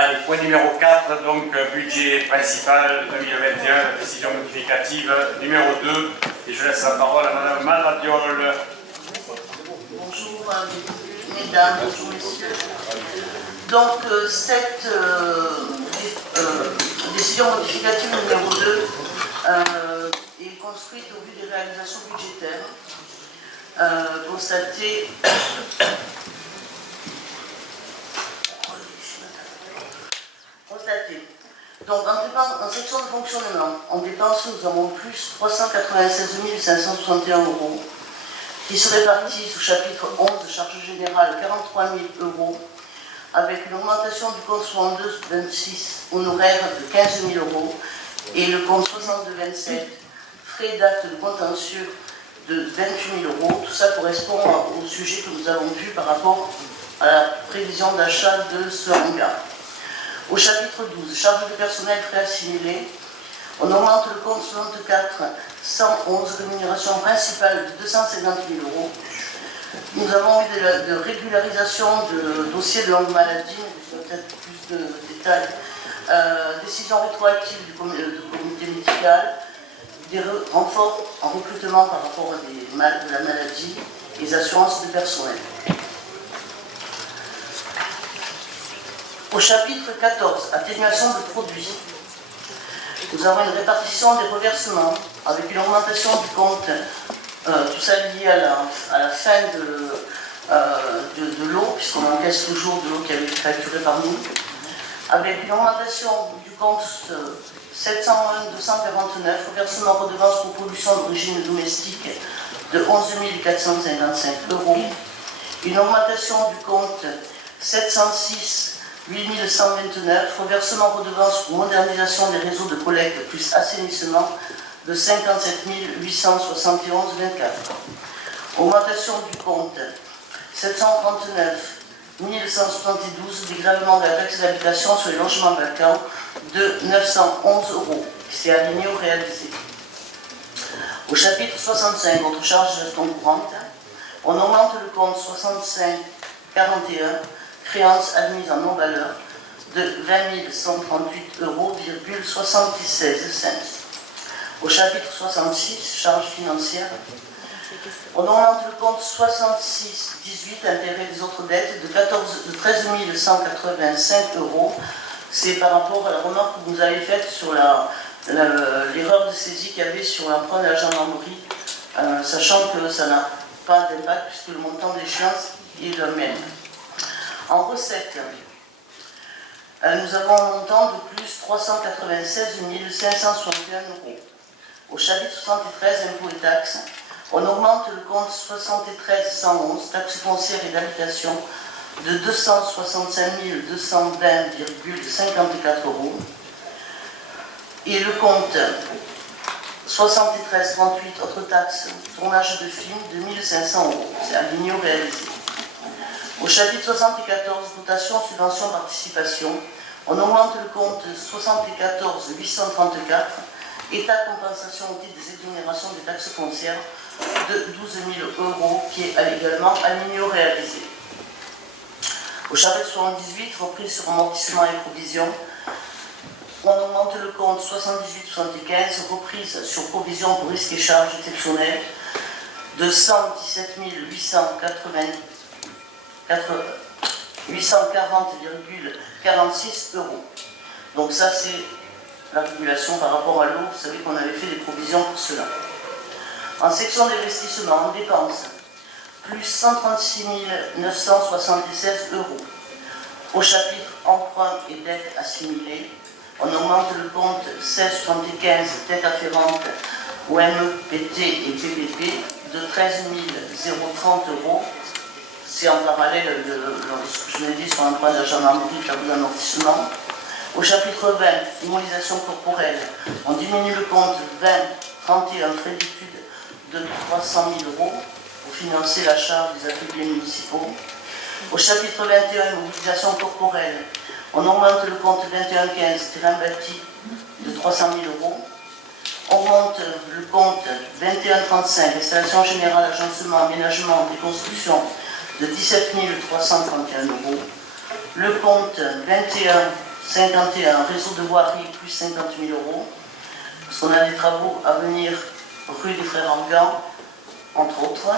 Allez, point numéro 4, donc budget principal 2021, la décision modificative numéro 2. Et je laisse la parole à Madame Maladiol. Bonjour mesdames, bonjour messieurs. Donc cette décision modificative numéro 2 est construite au vu des réalisations budgétaires constatées Donc, en section de fonctionnement, en dépenses, nous avons plus 396 561 euros, qui se répartissent au chapitre 11, charges générales, 43 000 euros, avec une augmentation du compte 62-26, honoraire de 15 000 euros, et le compte 62-27, frais d'acte de contentieux de 28 000 euros. Tout ça correspond au sujet que nous avons vu par rapport à la prévision d'achat de ce hangar. Au chapitre 12, charges de personnel frais assimilés, on augmente le compte 64 111, rémunération principale de 250 000 euros. Nous avons eu de régularisation de dossiers de longue maladie, mais peut-être plus de détails. Décision rétroactive du comité médical, des renforts en recrutement par rapport à de la maladie et les assurances de personnel. Au chapitre 14, atténuation de produits, nous avons une répartition des reversements avec une augmentation du compte, tout ça lié à la fin de l'eau, puisqu'on encaisse toujours de l'eau qui avait été facturée par nous, avec une augmentation du compte 701 249, reversement redevance pour pollution d'origine domestique de 11 455 euros, une augmentation du compte 706 8129, reversement redevance pour modernisation des réseaux de collecte plus assainissement de 57 871,24. Augmentation du compte 739 1172, dégrèvement de la taxe d'habitation sur les logements vacants de 911 euros. C'est aligné ou réalisé. Au chapitre 65, autres charges de gestion courante, on augmente le compte 65 41, créances admises en non-valeur de 20 138,76 euros. Au chapitre 66, charges financières, on augmente le compte 66 18, intérêt des autres dettes, de 13 185 euros. C'est par rapport à la remarque que vous avez faite sur l'erreur de saisie qu'il y avait sur l'emprunt de la gendarmerie, sachant que ça n'a pas d'impact puisque le montant d'échéance est le même. En recettes, nous avons un montant de plus 396 561 euros. Au chapitre 73, impôts et taxes, on augmente le compte 73 111, taxes foncières et d'habitation, de 265 220,54 euros. Et le compte 73 38, autres taxes, tournage de film, de 1500 euros. C'est aligné ou réalisé. Au chapitre 74, dotation, subvention, participation, on augmente le compte 74 834, état compensation au titre des exonérations des taxes foncières de 12 000 euros, qui est également aligné ou réalisé. Au chapitre 78, reprise sur amortissement et provision, on augmente le compte 78 75, reprise sur provision pour risques et charges exceptionnelles de 117 840,46 euros. Donc ça c'est la régulation par rapport à l'eau, vous savez qu'on avait fait des provisions pour cela. En section d'investissement, en dépenses, plus 136 976 euros. Au chapitre emprunt et dettes assimilées, on augmente le compte 1675, dettes afférentes au MEPT et PPP de 13 030 euros. C'est en parallèle de ce que je l'ai dit sur l'emprunt de la gendarmerie, perdu d'amortissement. Au chapitre 20, immobilisation corporelle, on diminue le compte 20 31, frais d'études de 300 000 euros pour financer la charge des ateliers municipaux. Au chapitre 21, immobilisation corporelle, on augmente le compte 2115, terrain bâti, de 300 000 euros. On monte le compte 2135, installation générale, agencement, aménagement, déconstruction, de 17 331 euros. Le compte 21 51, réseau de voirie, plus 50 000 €, parce qu'on a des travaux à venir rue des Frères Argan, entre autres.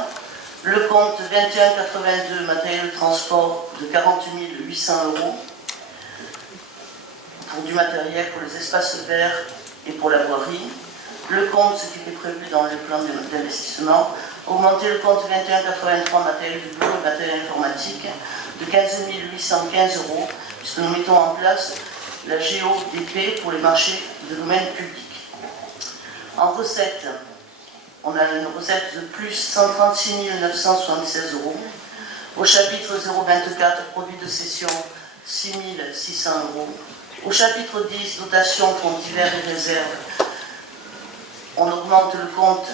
Le compte 2182, matériel de transport, de 40 800 € pour du matériel pour les espaces verts et pour la voirie. Le compte, ce qui était prévu dans le plan d'investissement, augmenter le compte 2183, matériel de bureau et matériel informatique, de 15 815 €, puisque nous mettons en place la GODP pour les marchés de domaine public. En recettes, on a une recette de plus 136 976 €. Au chapitre 024, produits de cession, 6 600 €. Au chapitre 10, dotation, fonds divers et réserves, on augmente le compte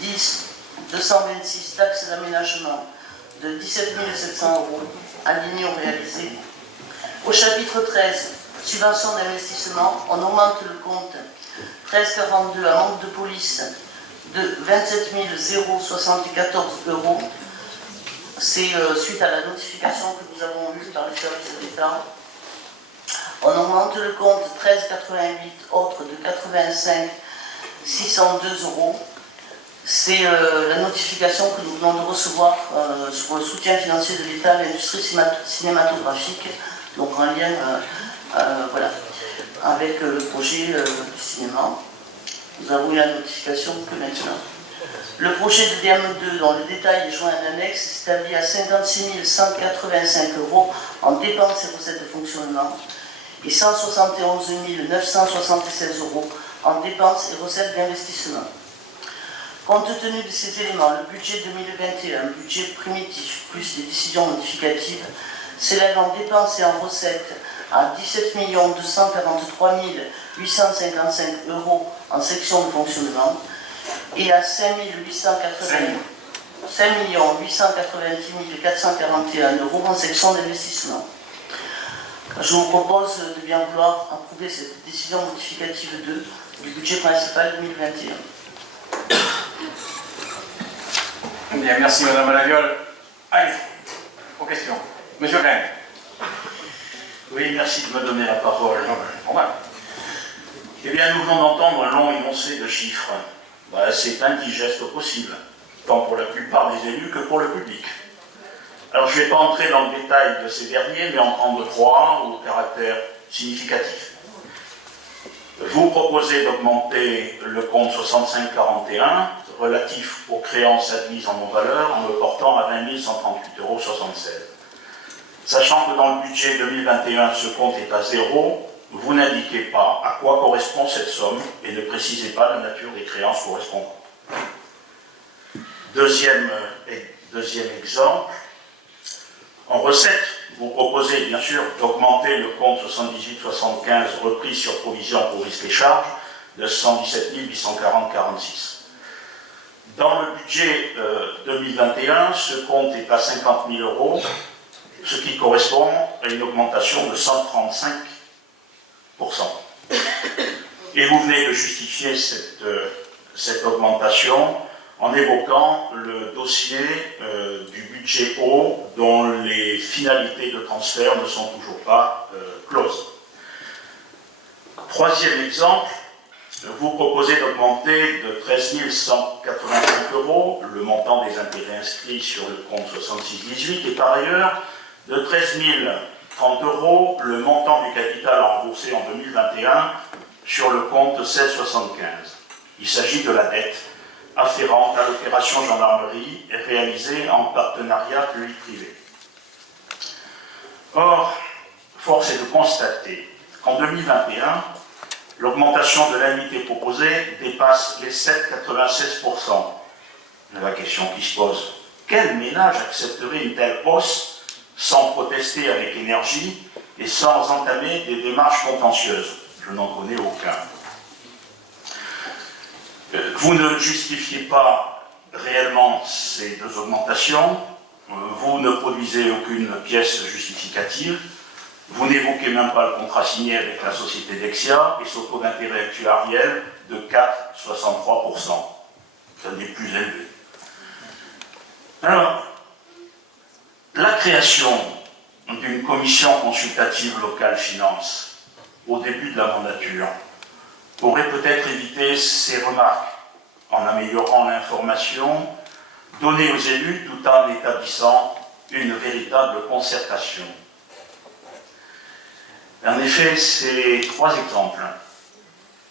10 226, taxes d'aménagement, de 17 700 €, alignés ou réalisés. Au chapitre 13, subvention d'investissement, on augmente le compte 1342 à manque de police de 27 074 €. C'est suite à la notification que nous avons eue par les services de l'État. On augmente le compte 1388 autres de 85 602 €. C'est la notification que nous venons de recevoir sur le soutien financier de l'État à l'industrie cinématographique, donc en lien voilà, avec le projet du cinéma. Nous avons eu la notification que maintenant. Le projet de DM2, dont le détail est joint à l'annexe, s'établit à 56 185 € en dépenses et recettes de fonctionnement et 171 976 € en dépenses et recettes d'investissement. Compte tenu de ces éléments, le budget 2021, budget primitif plus des décisions modificatives, s'élève en dépenses et en recettes à 17 243 855 € en section de fonctionnement et à 5 890 441 € en section d'investissement. Je vous propose de bien vouloir approuver cette décision modificative 2 du budget principal 2021. Bien, merci Madame Malaviole. Allez, aux questions. Monsieur Rennes. Oui, merci de me donner la parole. Normal. Eh bien, nous venons d'entendre un long énoncé de chiffres. C'est indigeste au possible, tant pour la plupart des élus que pour le public. Alors, je ne vais pas entrer dans le détail de ces derniers, mais en prendre trois au caractère significatif. Vous proposez d'augmenter le compte 6541 relatif aux créances admises en non-valeur en le portant à 20 138,76 €. Sachant que dans le budget 2021, ce compte est à zéro, vous n'indiquez pas à quoi correspond cette somme et ne précisez pas la nature des créances correspondantes. Deuxième exemple, en recette, vous proposez bien sûr d'augmenter le compte 7875 repris sur provision pour risques et charges de 117 840,46. Dans le budget 2021, ce compte est à 50 000 €, ce qui correspond à une augmentation de 135%. Et vous venez de justifier cette augmentation en évoquant le dossier du budget eau dont les finalités de transfert ne sont toujours pas closes. Troisième exemple, vous proposez d'augmenter de 13 185 € le montant des intérêts inscrits sur le compte 6618 et par ailleurs de 13 030 € le montant du capital remboursé en 2021 sur le compte 1675. Il s'agit de la dette afférente à l'opération gendarmerie réalisée en partenariat public-privé. Or, force est de constater qu'en 2021, l'augmentation de l'indemnité proposée dépasse les 7,96%. La question qui se pose, quel ménage accepterait une telle hausse sans protester avec énergie et sans entamer des démarches contentieuses? Je n'en connais aucun. Vous ne justifiez pas réellement ces deux augmentations, vous ne produisez aucune pièce justificative, vous n'évoquez même pas le contrat signé avec la société Dexia et son taux d'intérêt actuariel de 4,63%. C'est un des plus élevés. Alors, la création d'une commission consultative locale finance, au début de la mandature, pourrait peut-être éviter ces remarques en améliorant l'information donnée aux élus tout en établissant une véritable concertation. En effet, ces 3 exemples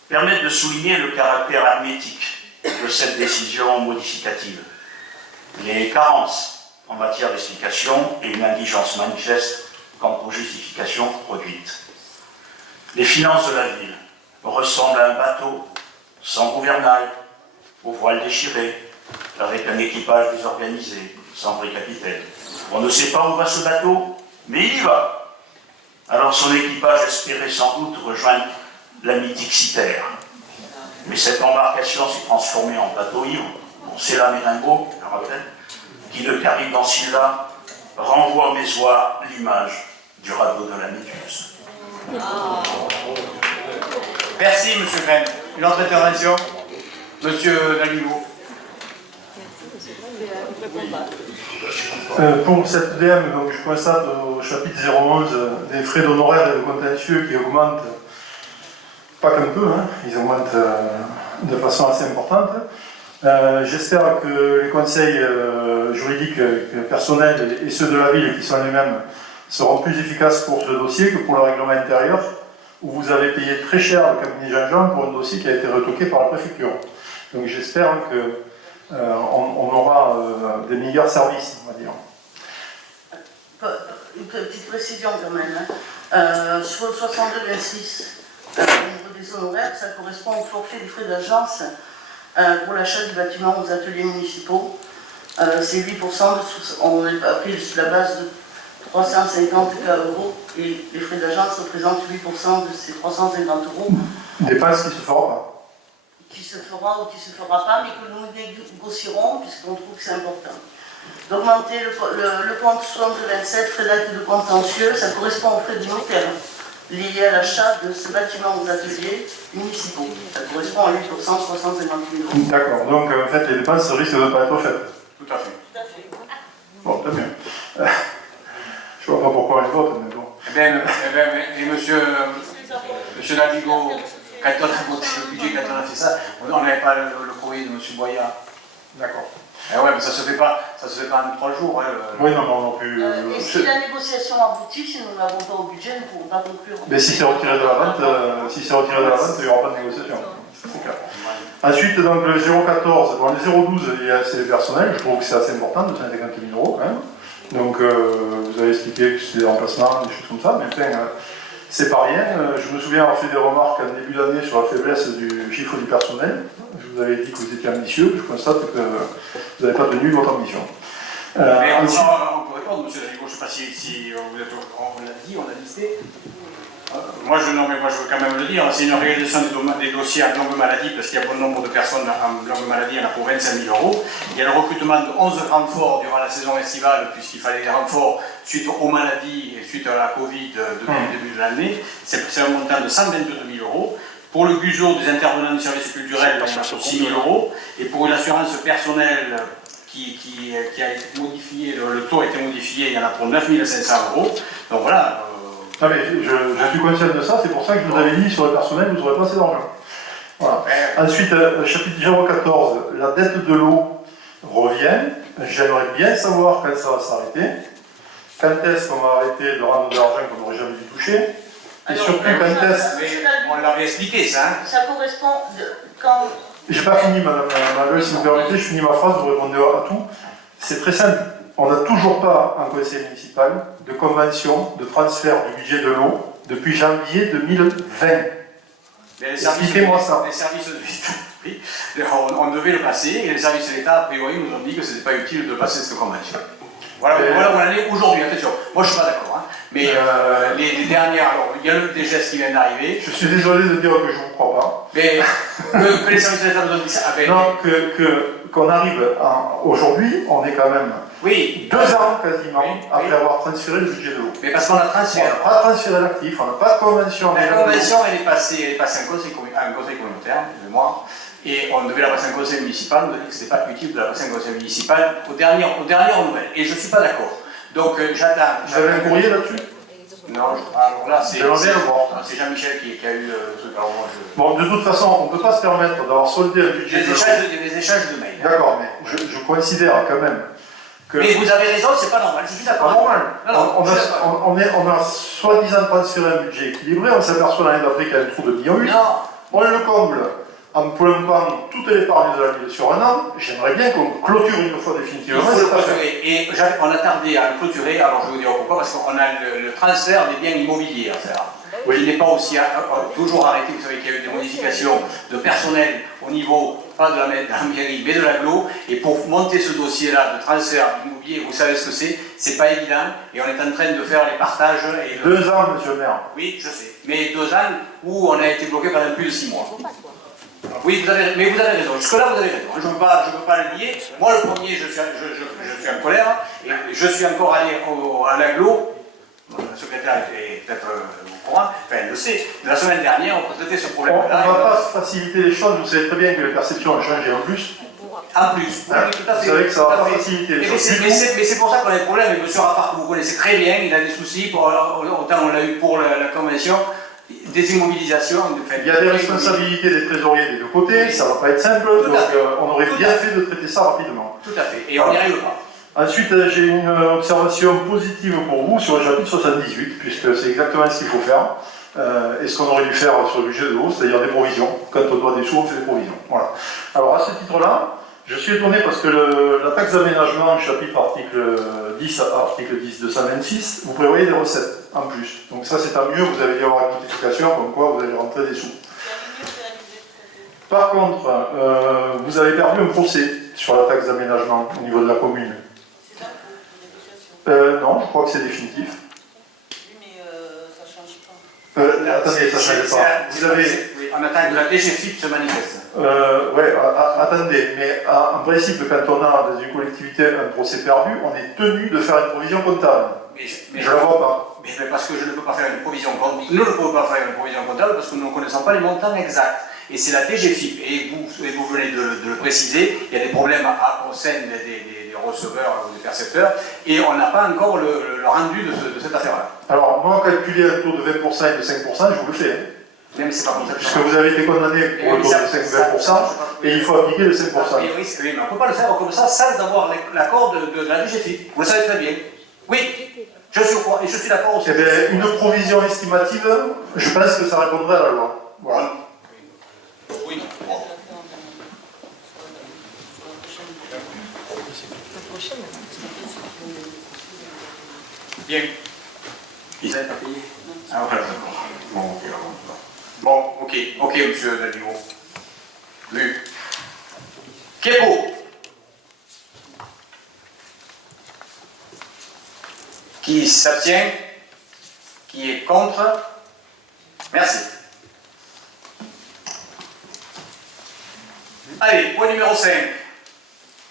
permettent de souligner le caractère hermétique de cette décision modificative, les carences en matière d'explication et une indigence manifeste quant aux justifications produites. Les finances de la ville ressemblent à un bateau sans gouvernail, aux voiles déchirées, avec un équipage désorganisé, sans vrai capitaine. On ne sait pas où va ce bateau, mais il y va. Alors son équipage espérait sans doute rejoindre la mythique Cythère. Mais cette embarcation s'est transformée en bateau ivre. Bon, c'est la Méringo, je me rappelle, qui de Caribe dans Scylla renvoie au mésoir l'image du radeau de la Méduse. Merci, M. Gren. Une autre intervention? Monsieur Dalilo. Pour cette DM, donc, je constate au chapitre 011 des frais d'honoraires et de contentieux qui augmentent, pas qu'un peu, hein, ils augmentent de façon assez importante. J'espère que les conseils juridiques personnels et ceux de la ville qui sont les mêmes seront plus efficaces pour ce dossier que pour le règlement intérieur, où vous avez payé très cher le cabinet Jean-Jean pour un dossier qui a été retoqué par la préfecture. Donc j'espère qu'on aura des meilleurs services, on va dire. Une petite précision quand même. Sur le 62-26, au niveau des honoraires, ça correspond au forfait des frais d'agence pour l'achat du bâtiment aux ateliers municipaux. C'est 8%, on a pris sur la base de 350 € et les frais d'agence représentent 8% de ces 350 €. Dépense qui se fera pas. Qui se fera ou qui ne se fera pas, mais que nous négocierons puisqu'on trouve que c'est important. D'augmenter le compte 62-27, frais d'acte de contentieux, ça correspond aux frais du notaire liés à l'achat de ce bâtiment aux ateliers municipaux. Ça correspond à 8%, 350 000 €. D'accord, donc en fait les dépenses risquent de ne pas être faites. Tout à fait. Tout à fait. Bon, très bien. Je ne vois pas pourquoi ils votent, mais bon. Et monsieur Navigo, quand on a voté le budget, quand on a fait ça, on n'avait pas le courrier de M. Boyard. D'accord. Eh ouais, mais ça se fait pas en 3 jours. Hein, Oui, non plus. Et si la négociation aboutit, si nous n'avons pas au budget, nous ne pourrons pas conclure. Mais si c'est retiré de la vente, il n'y aura pas de négociation. C'est clair. Ensuite, donc le 014, bon, le 012, c'est personnel, je trouve que c'est assez important, 250 000 € quand même. Donc vous avez expliqué que c'est des remplacements, des choses comme ça, mais enfin, c'est pas rien. Je me souviens avoir fait des remarques en début d'année sur la faiblesse du chiffre du personnel. Je vous avais dit que vous étiez ambitieux, je constate que vous n'avez pas tenu votre ambition. Mais on peut répondre, M. Navigo, je ne sais pas si vous êtes, on l'a dit, on l'a listé. Moi je veux quand même le dire, c'est une réalisation des dossiers en longue maladie, parce qu'il y a bon nombre de personnes en longue maladie, il y en a pour 25 000 €. Il y a le recrutement de 11 renforts durant la saison estivale, puisqu'il fallait des renforts suite aux maladies et suite à la Covid depuis le début de l'année. C'est un montant de 122 000 €. Pour le GUSO des intervenants du service culturel, on a 6 000 €. Et pour l'assurance personnelle qui a été modifiée, le taux a été modifié, il y en a pour 9 500 €. Donc voilà. Ah mais je suis conscient de ça, c'est pour ça que je vous avais dit sur le personnel, vous n'aurez pas assez d'argent. Voilà. Ensuite, chapitre 014, la dette de l'eau revient. J'aimerais bien savoir quand ça va s'arrêter. Quand est-ce qu'on va arrêter de rendre de l'argent qu'on n'aurait jamais dû toucher? Et Alors, surtout, quand est-ce... On l'avait expliqué ça. Hein. Ça correspond quand... J'ai pas fini, madame Malloy, si vous permettez, je finis ma phrase, vous répondez à tout. C'est très simple. On n'a toujours pas, en conseil municipal, de convention de transfert du budget de l'eau depuis janvier 2020. Expliquez-moi ça. Les services de l'État, oui, on devait le passer, et les services de l'État, a priori, nous ont dit que ce n'était pas utile de passer cette convention. Voilà où on en est aujourd'hui, attention. Moi, je ne suis pas d'accord, hein. Mais les dernières, alors, il y a des gestes qui viennent d'arriver. Je suis désolé de dire que je ne vous crois pas. Mais que les services de l'État nous ont dit ça. Non, qu'on arrive aujourd'hui, on est quand même 2 ans quasiment après avoir transféré le budget de l'eau. Mais parce qu'on a transféré. On n'a pas transféré l'actif, on n'a pas de convention. La convention, elle est passée en conseil communautaire, de mémoire, et on devait la passer en conseil municipal, on a dit que ce n'était pas utile de la passer en conseil municipal aux dernières nouvelles. Et je ne suis pas d'accord. Donc j'attends. Vous avez un courrier là-dessus? Non, alors là, c'est J'aimerais bien le voir. Jean-Michel qui a eu le truc. Alors moi, je... Bon, de toute façon, on ne peut pas se permettre d'avoir soldé un Il y budget a de... des échanges de mails. D'accord, mais je considère quand même que... Mais vous avez raison, c'est pas normal, je suis C'est pas d'accord. normal. Non, non, je suis d'accord. On a soi-disant transféré un budget équilibré, on s'aperçoit l'année d'après qu'il y a un trou de 1,8 million. Non. On le comble en plombant toute l'épargne de la ville sur un an. J'aimerais bien qu'on clôture une fois Il définitivement faut le cette affaire. clôturer. Et on a tardé à le clôturer, alors je vais vous dire pourquoi, parce qu'on a le transfert des biens immobiliers à faire. Oui. Il n'est pas aussi toujours arrêté, vous savez qu'il y a eu des modifications de personnel au niveau, pas de la mairie, mais de l'agglo, et pour monter ce dossier-là de transfert d'immobilier, vous savez ce que c'est pas évident, et on est en train de faire les partages. Et 2 ans, monsieur le maire. Oui, je sais, mais 2 ans où on a été bloqué pendant plus de 6 mois. Oui, mais vous avez raison. Jusque-là, vous avez raison. Je ne peux pas le nier. Moi, le premier, je suis en colère. Et je suis encore allé à l'agglo. Le secrétaire est peut-être au courant. Enfin, il le sait. La semaine dernière, on peut traiter ce On ne problème-là. va pas faciliter les choses. Vous savez très bien que les perceptions ont changé en plus. En plus. Oui, Hein, tout à fait. vous savez que ça tout va à pas fait. faciliter les Mais choses. mais c'est pour ça qu'on a des problèmes. Et M. Raffard, que vous connaissez très bien, il a des soucis. Autant on l'a eu pour la convention. Des immobilisations. Il y a des responsabilités des trésoriers des deux côtés, ça ne va pas être simple, Tout à donc fait. on aurait Tout bien à fait de traiter ça rapidement. Tout à fait. Et on n'y arrive pas. Ensuite, j'ai une observation positive pour vous sur le chapitre 78, puisque c'est exactement ce qu'il faut faire, et ce qu'on aurait dû faire sur le budget de l'eau, c'est-à-dire des provisions. Quand on doit des sous, on fait des provisions. Voilà. Alors à ce titre-là, je suis étonné parce que la taxe d'aménagement, chapitre article 10 226, vous prévoyez des recettes en plus. Donc ça c'est tant mieux, vous avez dû avoir une notification comme quoi vous allez rentrer des sous. Par contre, vous avez perdu un procès sur la taxe d'aménagement au niveau de la commune. Non, je crois que c'est définitif. Oui, mais ça ne change pas. Attendez, ça ne change pas. Vous avez... Oui, on attend que la DGFIP se manifeste. Ouais, attendez, mais en principe, quand on a dans une collectivité un procès perdu, on est tenu de faire une provision comptable. Mais Je ne la vois pas. Mais parce que je ne peux pas faire une provision comptable. Nous ne pouvons pas faire une provision comptable parce que nous ne connaissons pas les montants exacts. Et c'est la DGFIP, et vous venez de le préciser, il y a des problèmes au sein des receveurs ou des percepteurs, et on n'a pas encore le rendu de cette affaire-là. Alors, moi, calculer un taux de 20% et de 5%, je vous le fais. Hein. Même c'est pas comme ça. Puisque vous avez été condamné pour le taux de 5-20%, et il faut appliquer le 5%. Oui, mais on ne peut pas le faire comme ça sans avoir l'accord de la DGFIP. Vous le savez très bien. Oui, je suis au courant, et je suis d'accord aussi. Eh bien, une provision estimative, je pense que ça répondrait à la loi. Voilà. Oui, bon. Bien. Ils n'avaient pas payé. Ah voilà, d'accord. Bon, ok, monsieur Dalligo. Vu. Qui est pour? Qui s'abstient? Qui est contre? Merci. Allez, point numéro 5.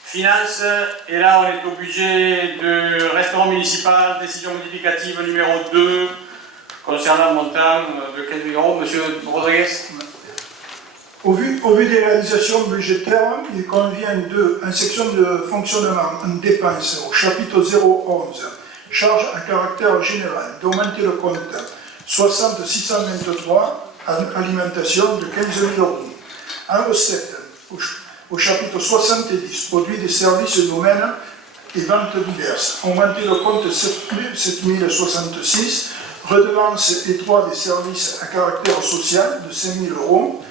Finances, et là on est au budget de restaurant municipal, décision modificative numéro 2, concernant le montant de 15 000 euros. Monsieur Rodriguez. Au vu des réalisations budgétaires, il convient de, en section de fonctionnement en dépenses, au chapitre 011, charges à caractère général, d'augmenter le compte 60 623, alimentation de 15 000 euros. En recette, au chapitre 70, produits des services domaines et ventes diverses, augmenter le compte 7066, redevances et droits des services à caractère social de 5 000 euros,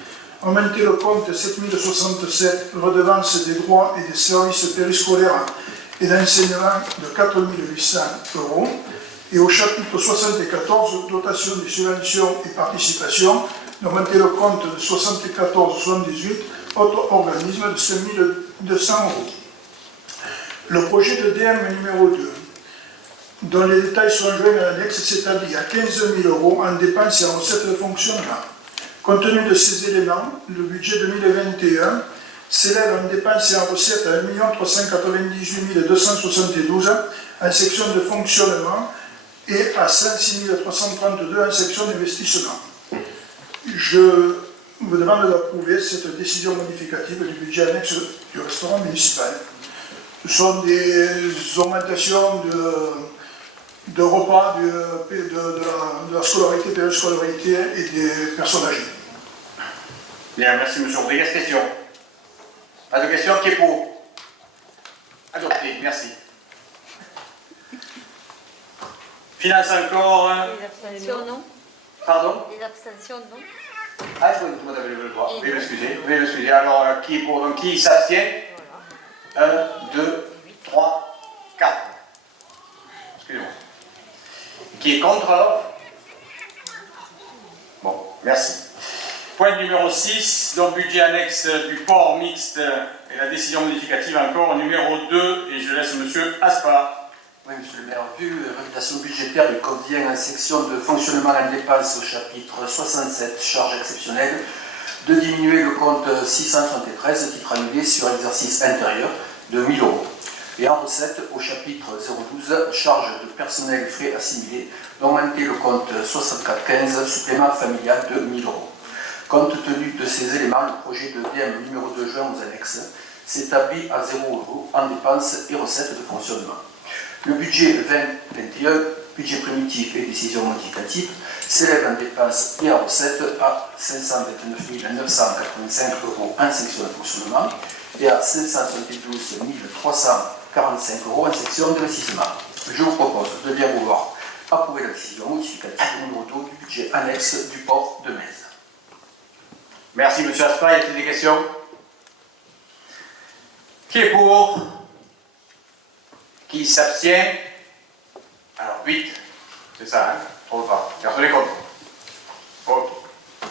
augmenter le compte 7067, redevances des droits et des services périscolaires et d'enseignement de 4 800 euros, et au chapitre 74, dotation des subventions et participations, d'augmenter le compte de 7478, autres organismes de 5 200 euros. Le projet de DM numéro 2, dont les détails sont joints à l'annexe, s'établit à 15 000 euros en dépenses et en recettes de fonctionnement. Compte tenu de ces éléments, le budget 2021 s'élève en dépenses et en recettes à 1 398 272 en section de fonctionnement et à 106 332 en section d'investissement. Je vous demande d'approuver cette décision modificative du budget annexe du restaurant municipal. Ce sont des augmentations de repas, de la scolarité, périscolarité et des personnes âgées. Bien, merci M. Rodriguez. Question? Pas de question? Qui est pour? Adopté, merci. Finance encore. Les abstentions, non. Pardon? Les abstentions, non. Ah, je vous avez levé le doigt. Veuillez m'excuser. Veuillez m'excuser. Alors, qui est pour? Donc, qui s'abstient? 1, 2, 3, 4. Excusez-moi. Qui est contre alors? Bon, merci. Point numéro 6, donc budget annexe du port mixte et la décision modificative encore. Numéro 2, et je laisse M. Aspar. Oui, Monsieur le maire, vu l'orientation budgétaire, il convient à la section de fonctionnement en dépenses au chapitre 67, charges exceptionnelles, de diminuer le compte 673, titre annulé sur l'exercice intérieur, de 1 000 €. Et en recette, au chapitre 012, charges de personnel et frais assimilés, d'augmenter le compte 6415, supplément familial de 1 000 €. Compte tenu de ces éléments, le projet de DM numéro 2 joint aux annexes s'établit à 0 € en dépenses et recettes de fonctionnement. Le budget 2021, budget primitif et décision modificative, s'élève en dépenses et en recettes à 529 985 € en section de fonctionnement et à 572 345 € en section d'investissement. Je vous propose de bien vouloir approuver la décision modificative numéro 2 du budget annexe du port de Metz. Merci M. Aspar. Y a-t-il des questions? Qui est pour? Qui s'abstient? Alors 8, c'est ça, hein? Trop pas. Personne n'est contre. Ok.